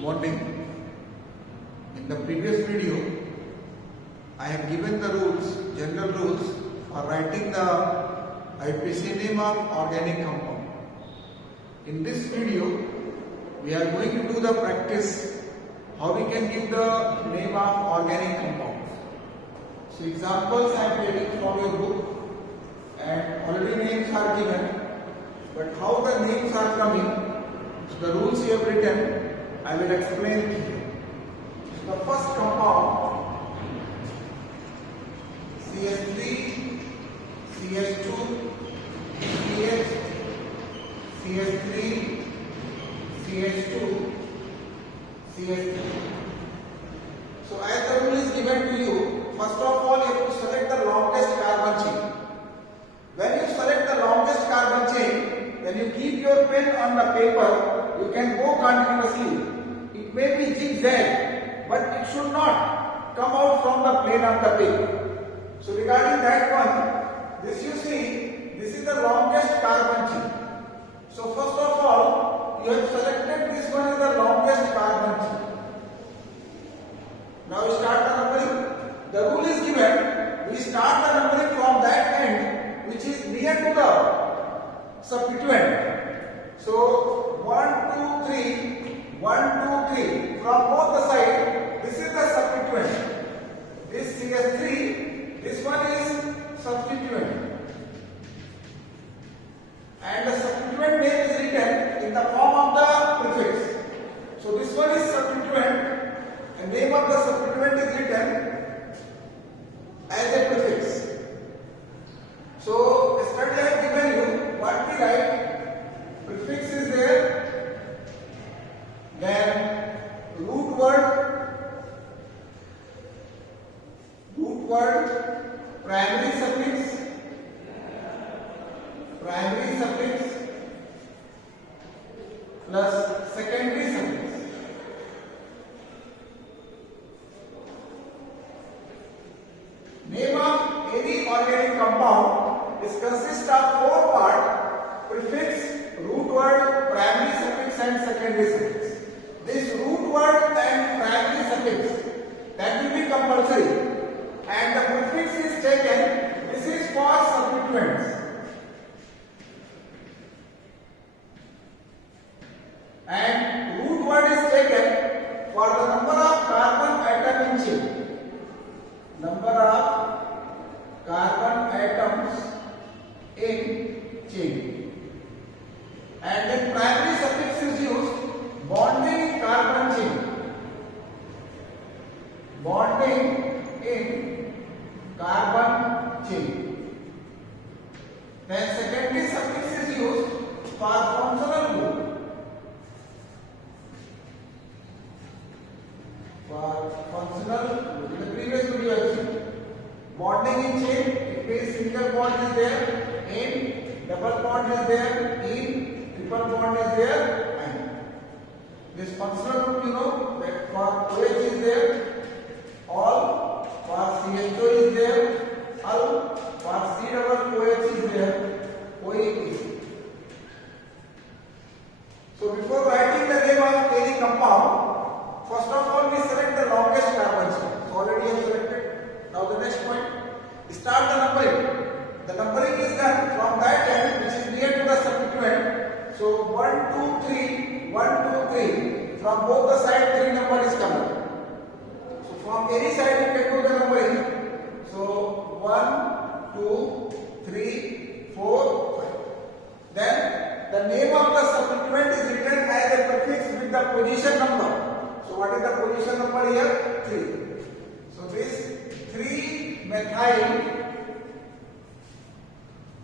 morning. In the previous video, I have given the rules, general rules for writing the IPC name of organic compound. In this video, we are going to do the practice how we can give the name of organic compounds. So examples I am taking from your book and already names are given, but how the names are coming, so the rules you have written, I will explain to you. The first compound, CH3, CH2, CH, CH3, CH2, CH3. So as the rule is given to you, first of all you have to select the longest carbon chain. When you select the longest carbon chain, then you keep your pen on the paper, you can go continuously. It may be zigzag, but it should not come out from the plane of the paper. So regarding that one, this you see, this is the longest carbon chain. So first of all, you have selected this one as the longest carbon chain. Now we start the numbering. The rule is given, we start the numbering from that end which is near to the substituent. So 1, 2, 3, 1, 2, 3. From both the sides, this is the substituent. This CH3, this one is substituent. And the substituent name is written in the form of the prefix. So this one is substituent, and name of the substituent is written as a prefix. So yesterday I have given you what we write. Prefix is there, then root word, primary suffix plus secondary suffix. Name of any organic compound is consist of four parts: prefix, root word, primary suffix and secondary suffix. This root word and primary suffix, that will be compulsory, and the prefix is taken, this is for substituents. And root word is taken for the number of carbon atom in chain. Number of carbon atoms in chain. And then primary suffix is used, bonding in carbon chain. Bonding in carbon chain. Then secondary suffix is used for functional group. For functional group. In the previous video I have seen. Bonding in chain, it means single bond is there, in, double bond is there, in, triple bond is there, and this functional group, you know, that for OH is there, all, for CHO is there, al, for C double OH is there, OH is there. So before writing the name of any compound, first of all we select the longest carbon chain. So already I have selected. Now the next point, start the numbering. The numbering is done from that end which is near to the substituent. So 1, 2, 3, 1, 2, 3. From both the sides 3 number is coming. So from any side you can do the numbering. So 1, 2, 3, 4, 5. Then the name of the substituent is written as a prefix with the position number. So what is the position number here? 3. So this 3-methyl,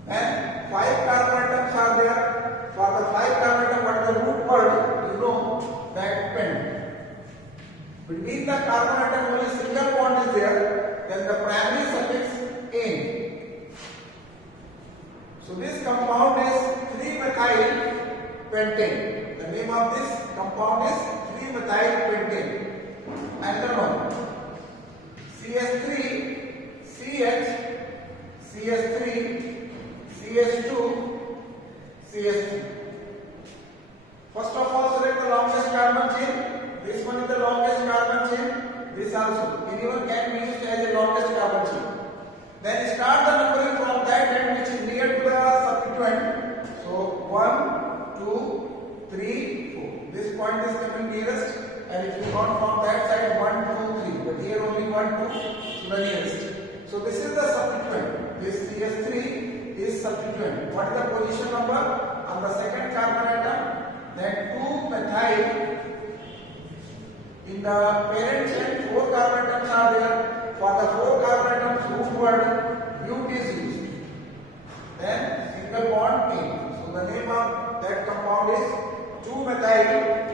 and 5 carbon atoms are there. For the 5 carbon atom, what is the root word? You know that pen. Between the carbon atom only single bond is there. Then the primary suffix in. So this compound is 3-methyl pentane. The name of this compound is 3-methyl pentane. Another one. CH3, CH, CH3, CH2, CH3. First of all, select the longest carbon chain. This anyone can be used as a longest carbon chain. Then start the numbering from that end which is near to the substituent. So 1, 2, 3, 4. This point is coming nearest, and if you count from that side 1, 2, 3, but here only 1, 2, so the nearest. So this is the substituent. This CH3 is substituent. What is the position number on the second carbon atom? Then 2-methyl. In the parent chain, 4 carbon atoms are there. For the 4 carbon atoms, root word but is used. Then single bond ene. So the name of that compound is 2-methyl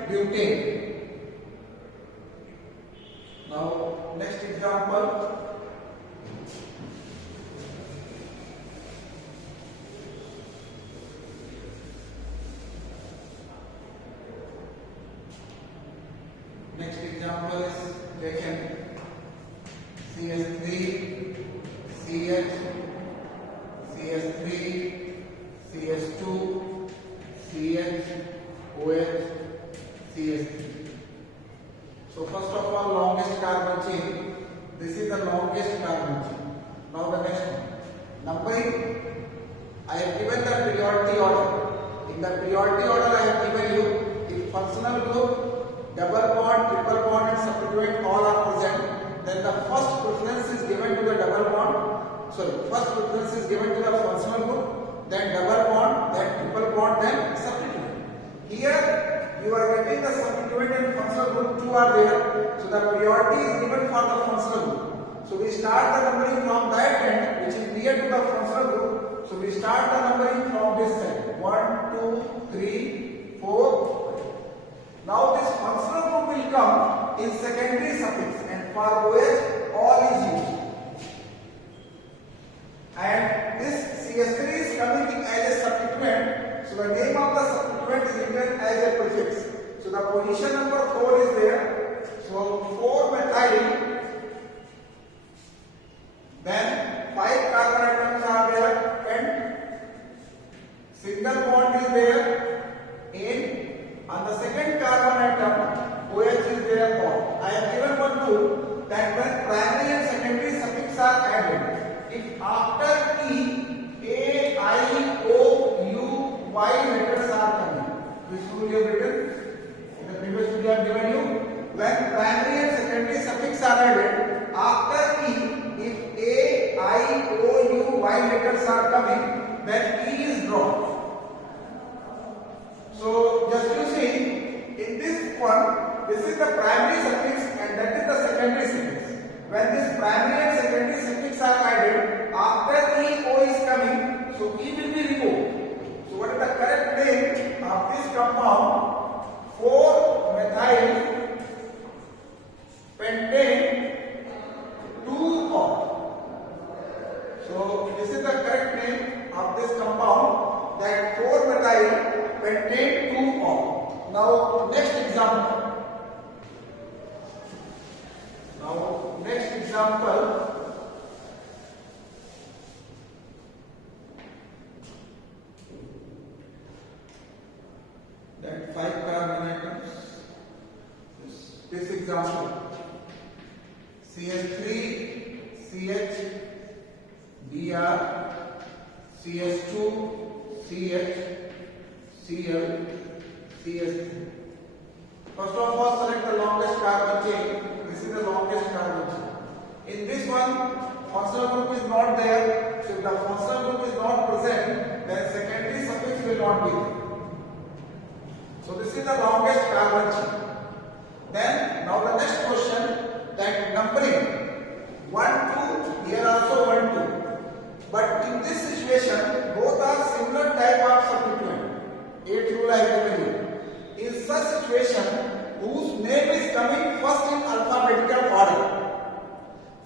butane. Now next example. Next example is taken CH3, CH, CH3, CH2, CH, OH, CH3. So first of all, longest carbon chain. This is the longest carbon chain. Now the next one. Numbering. I have given the priority order. In the priority order I have given you if functional group, double bond, triple bond and substituent all are present, then the first preference is given to the double bond. First preference is given to the functional group, then double bond, then triple bond, then substituent. Here you are getting the substituent and functional group 2 are there, so the priority is given for the functional group. So we start the numbering from that end which is near to the functional group. So we start the numbering from this side. 1, 2, 3, 4. Now this functional group will come in secondary suffix, and for OH all is used. And this CH3 is coming in as a substituent, so the name of the substituent is written as a prefix. So the position number 4 is there. So 4-methyl. Then 5 carbon atoms are there, and single bond is there in. On the second carbon atom, OH is there bond. I have given one rule that when primary and secondary suffix are added, if after E, A, I, O, U, Y letters are coming, which rule you have written? In the previous video I have given you, when primary and secondary suffix are added, after E, if A, I, O, U, Y letters are coming, then E is dropped. So just you see, in this one, this is the primary suffix and that is the secondary suffix. When this primary and secondary suffix are added, after E, O is coming, so E will be removed. So what is the correct name of this compound? 4-methyl pentane 2-ol. So this is the correct name of this compound, that 4-methyl pentane 2-ol. Now next example. That 5 carbon atoms. This example. CH3, CH, Br, CH2, CH, Cl, CS3. First of all, select the longest carbon chain. This is the longest carbon chain. In this one, functional group is not there. So if the functional group is not present, then secondary suffix will not be there. So this is the longest carbon chain. Then, now the next question, that numbering. 1, 2, here also 1, 2. But in this situation, both are similar type of substituent. 8th rule I have given you. In such situation, whose name is coming first in alphabetical order.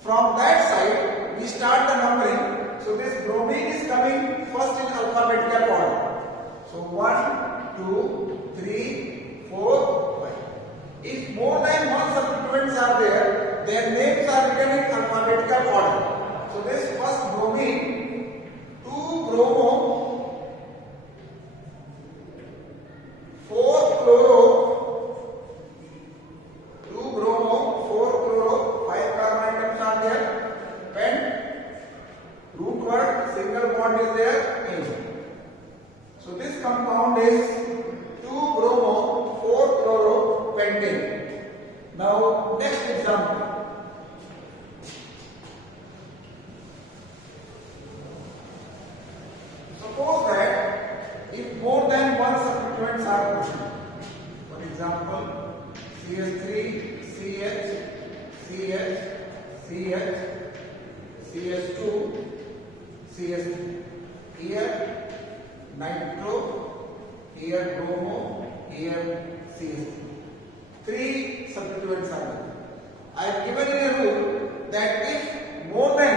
From that side, we start the numbering. So this bromine is coming first in alphabetical order. So 1, 2, 3, 4, 5. If more than one substituents are there, their names are written in alphabetical order. So this first bromine, 2 bromo, 4 chloro, 2 bromo, 4 chloro, 5 carbon there? A. So this compound is 2-bromo-4-chloropentane. Now next example. Suppose that if more than one substituents are present, for example CH3, CH, CH, CH, CH2, CH3. Here nitro, here bromo, here CH3. Three substituents are there. I have given you a rule that if more than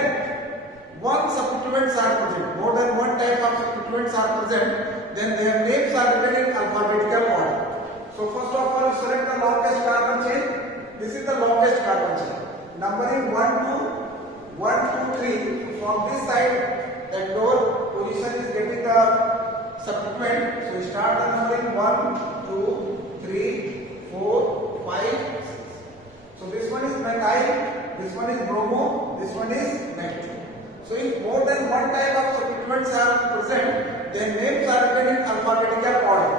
one substituents are present, more than one type of substituents are present, then their names are written in alphabetical order. So first of all, select the longest carbon chain. This is the longest carbon chain. Numbering 1, 2, 3. From this side, that door position is getting the substituent. So we start the numbering 1, 2, 3, 4, 5, 6. So this one is methyl, this one is bromo, this one is nitro. So if more than one type of substituents are present, then names are written in alphabetical order.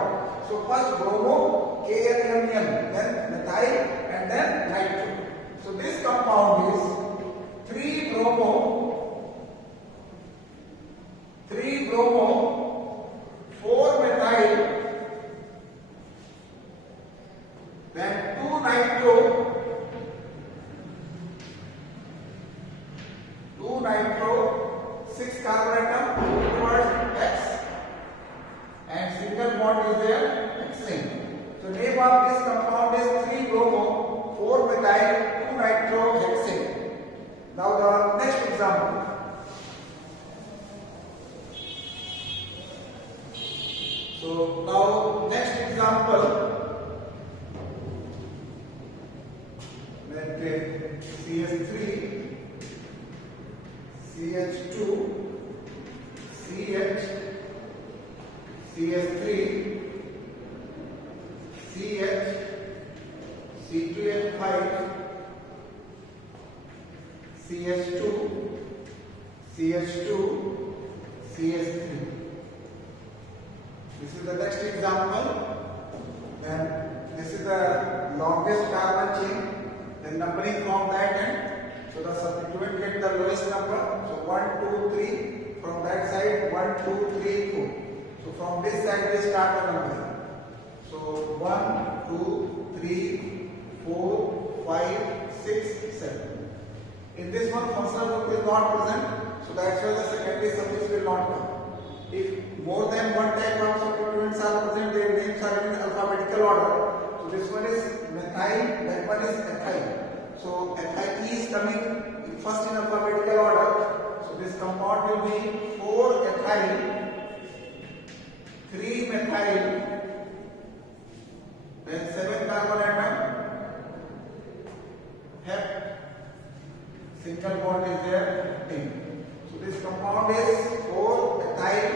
So first bromo, KNMN, then methyl, and then nitro. So this compound is 3-bromo, 4-methyl, then 2-nitro, 6 carbon atom towards X, and single bond is there, hexane. So name of this compound is 3-bromo, 4-methyl, 2-nitro, hexane. Now the next example. So now next example, let's take CH3, CH2, CH, CH3, CH, C2H5, CH2, CH2, CH3. This is the next example. Then this is the longest carbon chain. Then numbering from that end. So the substituent get the lowest number. So 1, 2, 3. From that side 1, 2, 3, 4. So from this side they start the numbering. So 1, 2, 3, 4, 5, 6, 7. In this one functional group is not present. So that's why the secondary suffix will not come. If more than one type of substituents are present, their names are in alphabetical order. So this one is methyl, that one is ethyl. So ethyl is coming first in alphabetical order. So this compound will be 4-ethyl, 3-methyl, then 7 carbon atom, hep, single bond is there, heptane. So this compound is 4-ethyl,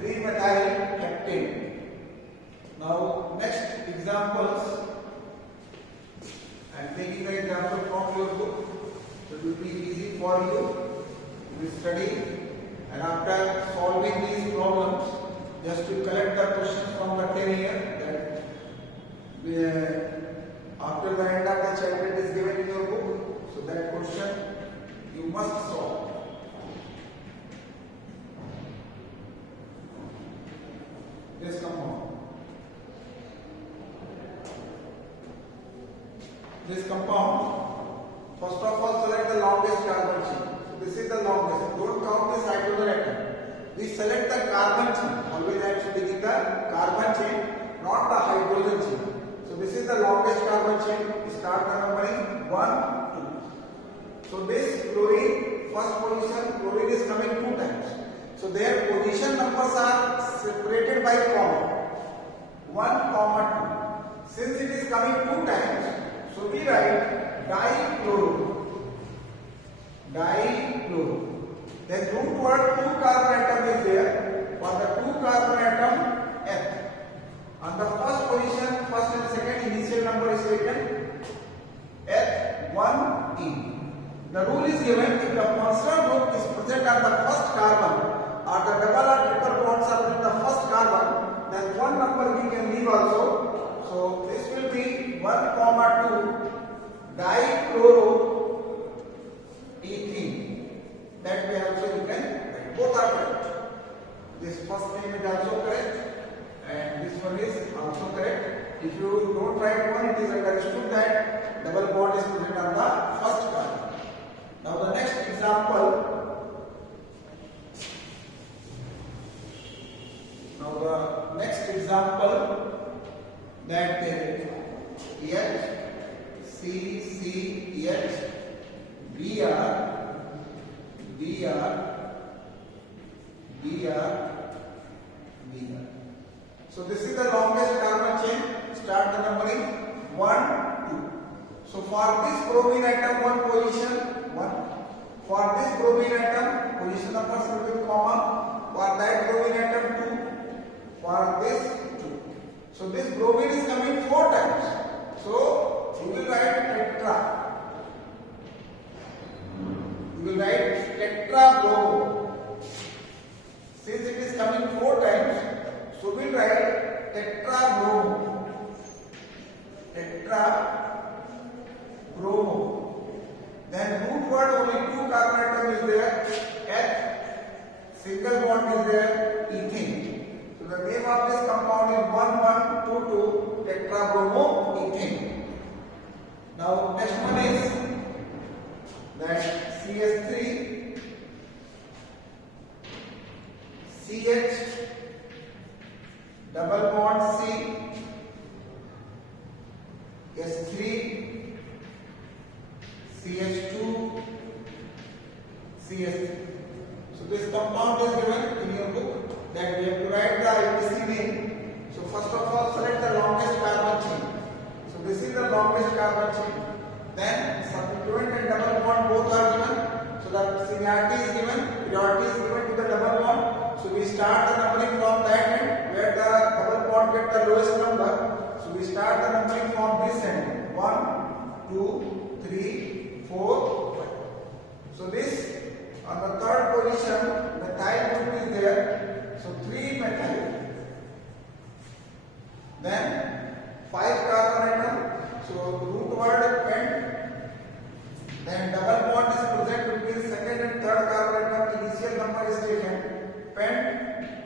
3-methyl, heptane. Now next examples. I am taking the example from your book, so it will be easy for you to study. And after solving these problems, just to collect the questions from the here, that after the end of the chapter it is given in your book. So that question you must solve. This compound. This compound, first of all select the longest carbon chain. So this is the longest. Don't count this hydrogen atom. We select the carbon chain. Always I am speaking the carbon chain, not the hydrogen chain. So this is the longest carbon chain. Start the numbering 1, 2. So this chlorine, first position, chlorine is coming 2 times. So their position numbers are separated by comma. 1, 2. Since it is coming 2 times, so we write dichloro. Then root word 2 carbon atom is there. For the 2 carbon atom, F. On the first position, first and second initial number is taken F1E. The rule is given if the functional group is present on the first carbon or the double or triple bonds are in the first carbon, then one number we can leave also. So this will be 1,2 dichloroethene. That way also you can write. Both are correct. This first name is also correct and this one is also correct. If you don't write one, it is understood that double bond is present on the first carbon. Now the next example. That HCCH Br. So this is the longest carbon chain. Start the numbering 1, 2. So for this bromine atom, one position 1. For this bromine atom, position number should be comma. For that bromine atom 2. For this 2. So this bromine is coming 4 times. So you will write tetra. You will write tetra bromo. Since it is coming 4 times, so we will write tetra bromo. Tetra bromo. Then root word only 2 carbon atom is there. H single bond is there. Ethane. So the name of this compound is 1122 tetrabromoethane. Now next one is that CH3 CH double bond C S3 CH2 CH3. So this compound is given in your book that we have to write the IPC name. So first of all select the longest carbon chain. So this is the longest carbon chain. Then substituent and double bond both are given. So the seniority is given, priority is given to the double bond. So we start the numbering from that end where the double bond get the lowest number. So we start the numbering from this end. 1, 2, 3, 4, 5. So this on the third position methyl group is there. So 3 methyl. Then 5 carbon atom. So root word pent. Then double bond is present between second and third carbon atom. Initial number is taken. Pent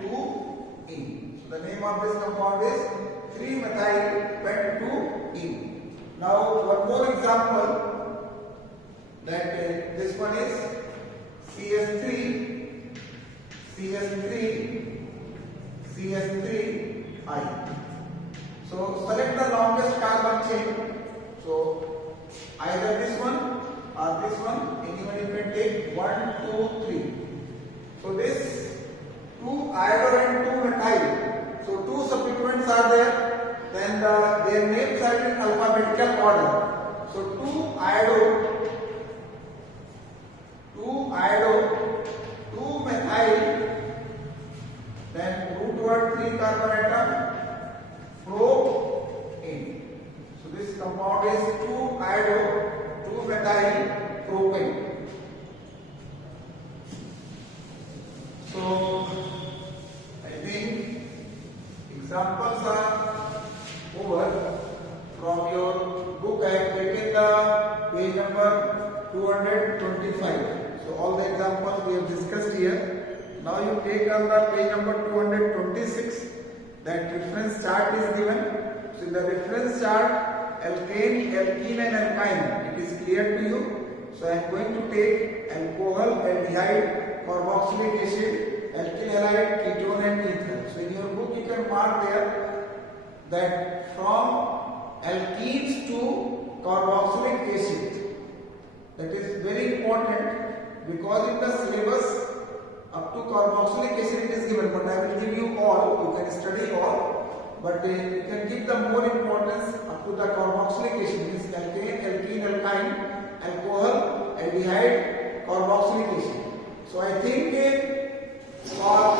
2-ene. So the name of this compound is 3-methyl pent 2-ene. Now one more example. That this one is CH3 CH3I. So select the longest carbon chain. So either this one or this one. Anyone you can take 1, 2, 3. So this 2 iodo and 2 methyl. So 2 substituents are there. Then their names are in alphabetical order. So 2 iodo, 2 methyl. Then root word 3 carbon atom. Propane. So this compound is 2 iodo, 2 methyl propane. So I think examples are over. From your book I have taken the page number 225. So all the examples we have discussed here. Now you take on the page number 226. That reference chart is given. So in the reference chart, alkane, alkene and alkyne, it is clear to you. So I am going to take alcohol, aldehyde, carboxylic acid, alkyl halide, ketone and ether. So in your book you can mark there that from alkenes to carboxylic acid. That is very important because in the syllabus up to carboxylic acid it is given, but I will give you all. You can study all, but you can give the more importance up to the carboxylic acid. Means alkane, alkene, alkyne, alcohol, aldehyde, carboxylic acid. So I think for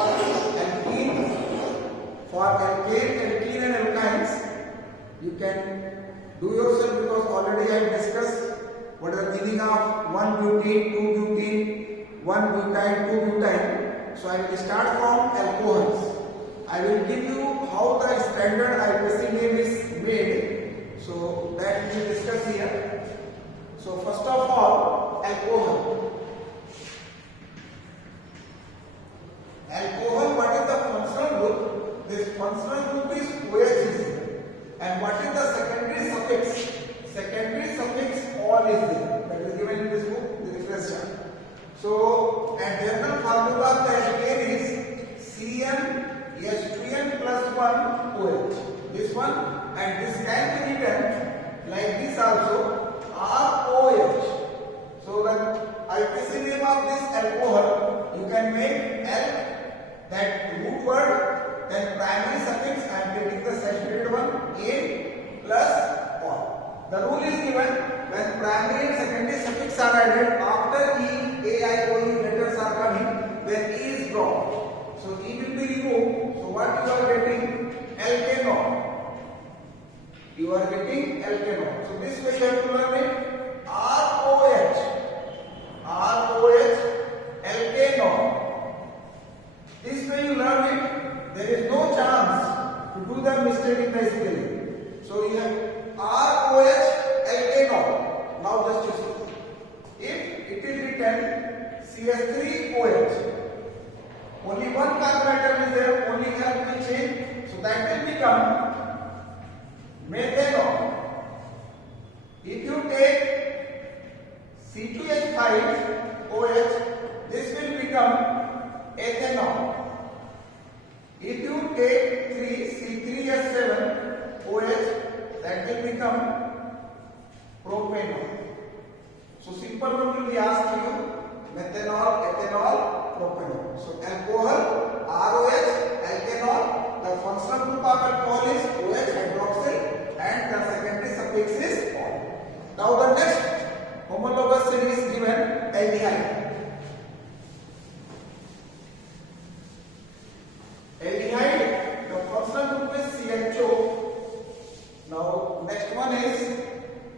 alkene, alkene and alkynes, you can do yourself because already I have discussed what is the meaning of 1 butene, 2 butene, 1 butyne, 2 butyne. So I will start from alcohols. I will give you how the standard IPC name is made. So that we will discuss here. So first of all, alcohol. Alcohol, what is the functional group? This functional group is OH. And what is the secondary suffix? Secondary suffix all is there. That is given in this book, the reference chart. So, and general formula that again is CnH2n plus 1 OH. This one, and this can be written like this also, ROH. So the IPC name of this alcohol, you can make L, that root word, then primary suffix, I am taking the saturated one, A plus or. The rule is given when primary and secondary suffix are added after E, A, I, O, U letters are coming, then E is dropped. So E will be removed. So what you are getting? Alkanol. You are getting alkanol. So this way you have to learn it. ROH. ROH, alkanol. This way you learn it. There is no chance to do the mistake in the spelling. So you have ROH, alkanol. Now just you see. If it is written CH3OH, only one carbon atom is there, only L will change. So that will become methanol. If you take C2H5OH, this will become ethanol. If you take 3C3H7OH, that will become propanol. So simple one will be asked to you, methanol, ethanol, propanol. So alcohol, ROH, alkanol, the functional group of alcohol is OH, hydroxyl, and the secondary suffix is ol. Now the next homologous chain is given aldehyde. Aldehyde, the functional group is CHO. Now next one is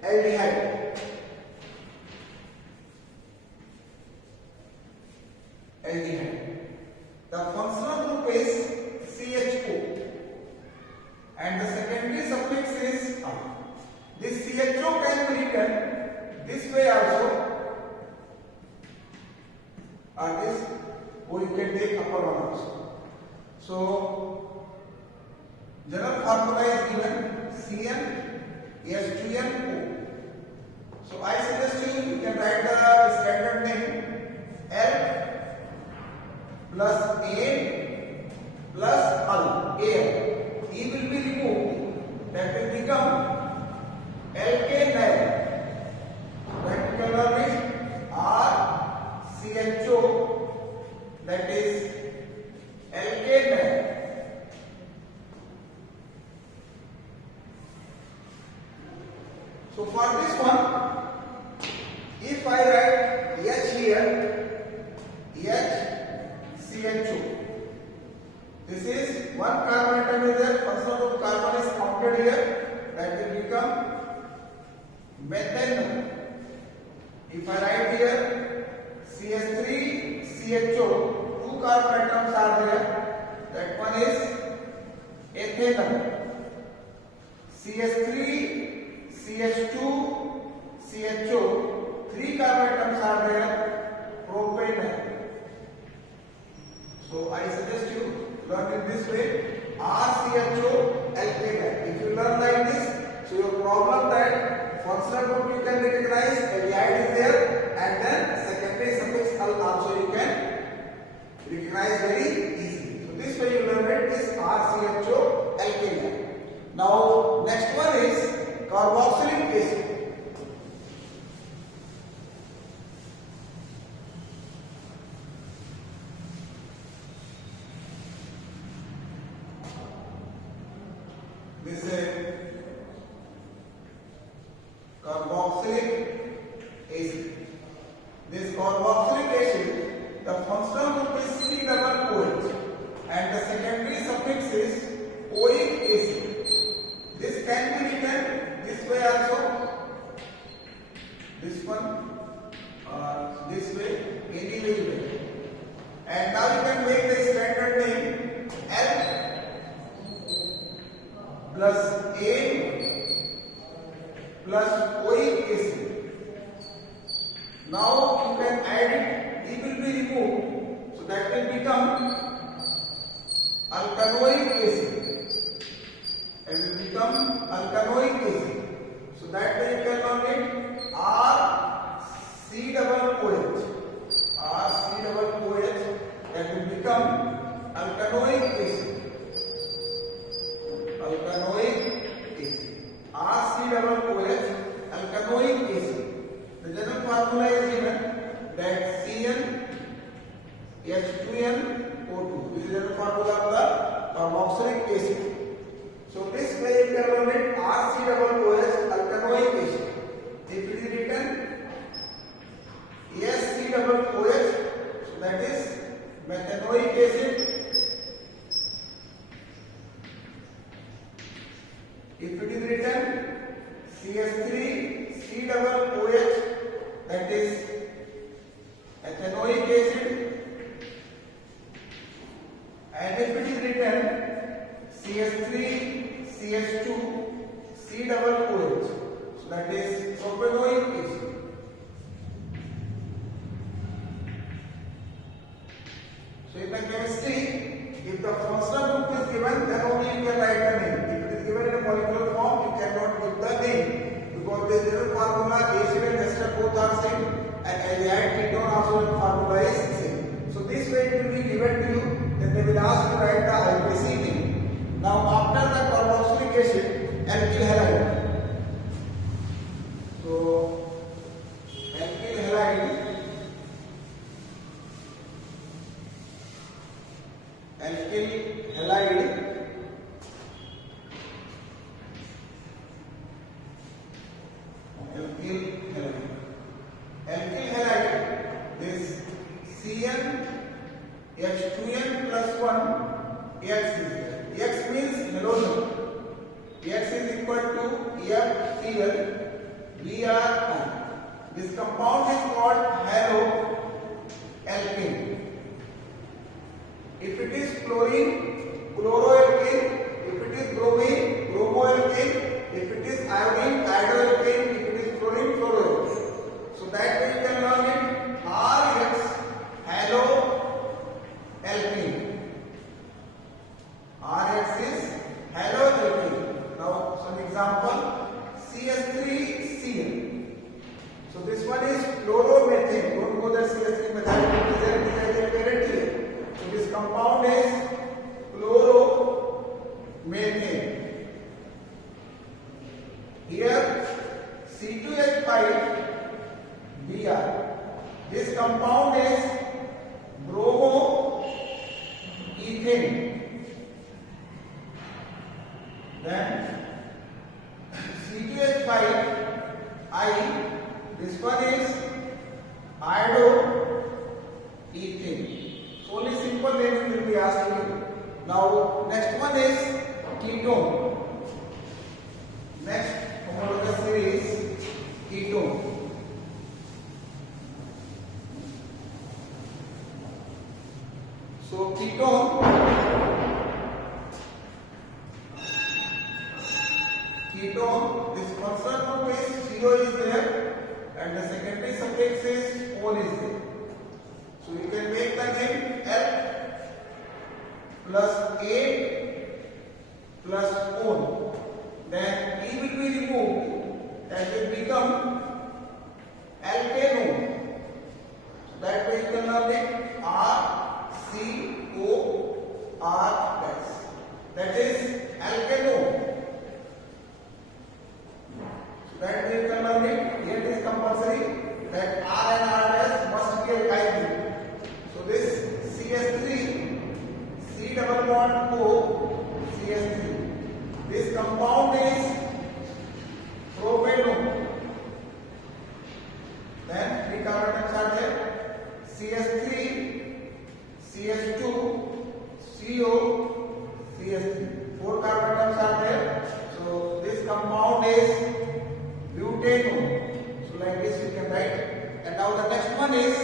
aldehyde. Aldehyde. The functional group is CHO and the secondary suffix is A. This CHO can be written this way also, or this, or you can take upper one also. So general formula is given CnH2nO. So I suggest you can write the standard name L plus A plus Al. E will be removed. That will become alkyl. That color is RCHO. That is alkyl. So for this one, if I write H here, HCHO. This is one carbon atom is there, functional group carbon is counted here, that will become methanol. If I write here CH3CHO, two carbon atoms are there, that one is ethanol. CH3CH2CHO, three carbon atoms are there, propanol. So I suggest you learn in this way, RCHO, alkyl. If you learn like this, so your problem that functional group you can recognize, aldehyde is there, and then secondary suffix al also you can recognize very easily. So this way you learn it is RCHO, alkyl. Now next one is carboxylic acid. This is carboxylic acid. This carboxylic acid, the functional group is C-double-OH and the secondary suffix is oic acid. This can be written this way also, this one, this way, any way. And now you can make plus A plus oic acid. Now you can add it. D will be removed, so that will become alkanoic acid. It will become alkanoic acid. So that way you can call it RC double OH. RC double OH, that will become alkanoic acid. Alkanoic acid. RC double OH, alkanoic acid. The general formula is given that Cn H2nO2. This is the general formula of the carboxylic acid. So this way you can write it RC double OH alkanoic acid. If it is written SC double OH, so that is methanoic acid. If it is written CH3 C double OH, that is ethanoic acid. And if it is written CH3 CH2 C double OH, so that is propanoic acid. So in the chemistry, if the functional group is given, then only you can write the name. If it is given in a molecular form, you cannot give the name, because the general formula acid and ester both are same, and aldehyde ketone also the formula is same. So this way it will be given to you. Then they will ask you to write the IUPAC name. Now after the carboxylic acid, alkyl halide. So alkyl halide, alkyl halide, alkyl halide, alkyl halide. This Cn H2n plus 1 X is there. X means halogen. X is equal to FCl Br. This compound is called haloalkane. If it is chlorine, chloroalkane. If it is bromine, bromoalkane. If it is iodine, iodoalkane. If it is fluorine, fluoroalkane. So that way you can learn it RX haloalkane. RX is haloalkane. Now some example, CH3Cl. So this one is chloromethane. Don't go there, CH3 methyl is there, parent here. So this compound is chloromethane. Here C2H5Br. This compound is bromoethane. Then C2H5I, this one is iodoethane. So only simple names will be asked you. Now next one is ketone. Next homologous series, ketone. So ketone, this functional group is CO is there, and the secondary suffix is ol is there. So you can make the name L plus A plus ol. Then E will be removed, and will become alkanone. So that way you can learn it RCOR. That is alkanone. That way you can learn it. Here it is compulsory that R and R must be alkyl group. So this CH3 C double bond O CH3. This compound is propanone. Then 3 carbon atoms are there. CH3 CH2 CO CH3. 4 carbon atoms are there. So this compound is butanone. So like this we can write. And now the next one is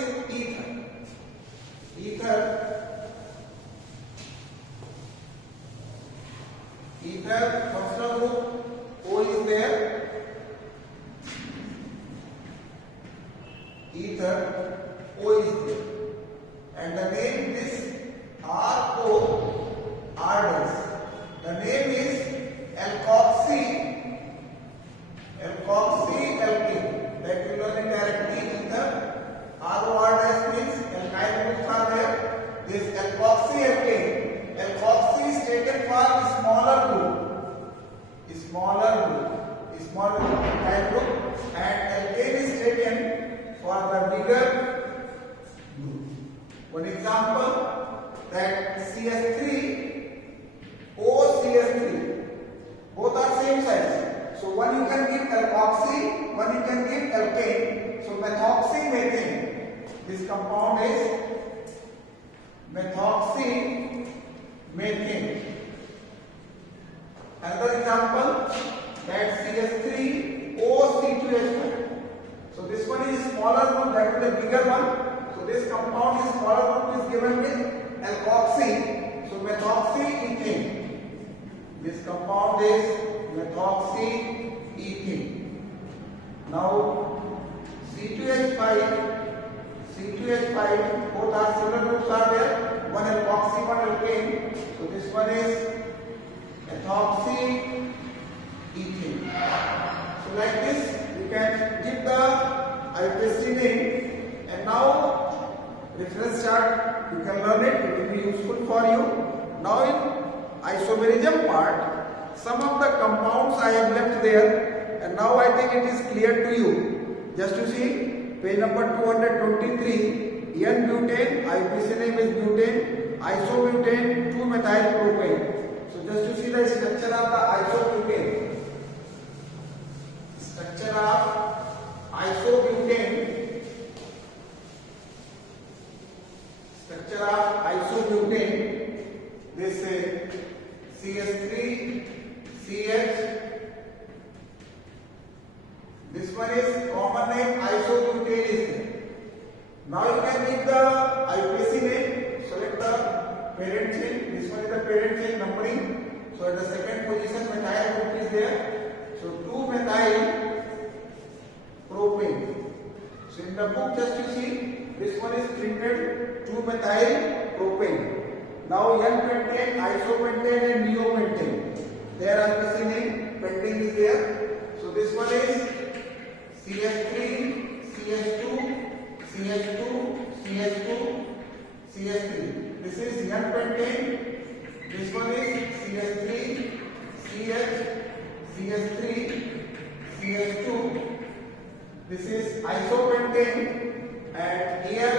ether. Ether functional group O is there, ether O is there, and the name is RO Ardens. The name is alkoxy alkene. That you learn directly in the RO Ardens means alkyl groups are there. This alkoxy alkene, alkoxy is taken for smaller group, smaller alkyl group, and alkane is taken for the bigger group. One example, that CH3 OCH3, both are same size. So one you can give alkoxy, one you can give alkane. So methoxymethane, this compound is methoxymethane. Another example, that CH3 OC2H5. So this one is smaller group, that is the bigger one. So this compound is smaller group is given with alkoxy. So methoxyethane. This compound is methoxyethane. Now C2H5, both are similar groups are there. One alkoxy, one alkane. So this one is methoxyethane. So like this, you can give the IUPAC name, and now reference chart you can learn it. It will be useful for you. Now in isomerism part, some of the compounds I have left there, and now I think it is clear to you. Just to see, page number 223, N-butane, IUPAC name is butane, isobutane, 2-methylpropane. So just to see the structure of the isobutane. Structure of isobutane. Structure of isobutane. This CH3, CH. This one is common name isobutane is there. Now you can give the IUPAC name. Select the parent chain. This one is the parent chain numbering. So at the second position, methyl group is there. So 2-methyl propane. So in the book, just you see, this one is printed 2-methyl propane. Now N-pentane, isopentane and neopentane. There IUPAC name, pentane is there. So this one is CH3, CH2, CH2, CH2, CH3. This is N-pentane. This one is CH3, CH, CH3, CH2. This is isopentane, and here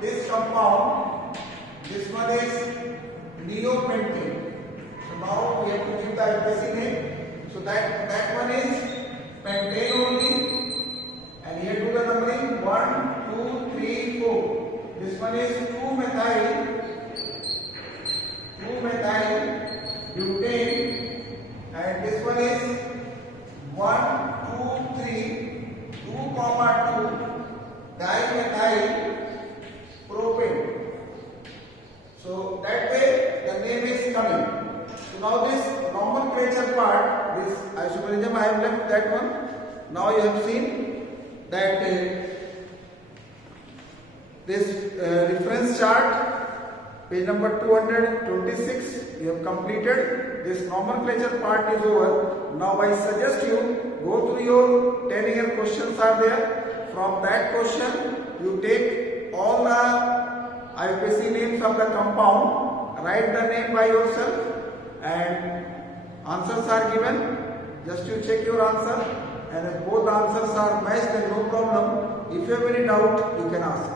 this compound, this one is neopentane. So now we have to give the IUPAC name. So that one is pentane only, and here to the numbering 1, 2, 3, 4. This one is 2-methyl butane, and this one is 1, 2, 3, 2, 2 dimethyl propane. So that way the name is coming. So now this nomenclature part, this isomerism I have left that one. Now you have seen that this reference chart, page number 226, you have completed. This nomenclature part is over. Now I suggest you go through your 10-year questions are there. From that question, you take all the IUPAC names of the compound, write the name by yourself, and answers are given. Just you check your answer, and if both answers are matched, then no problem. If you have any doubt, you can ask.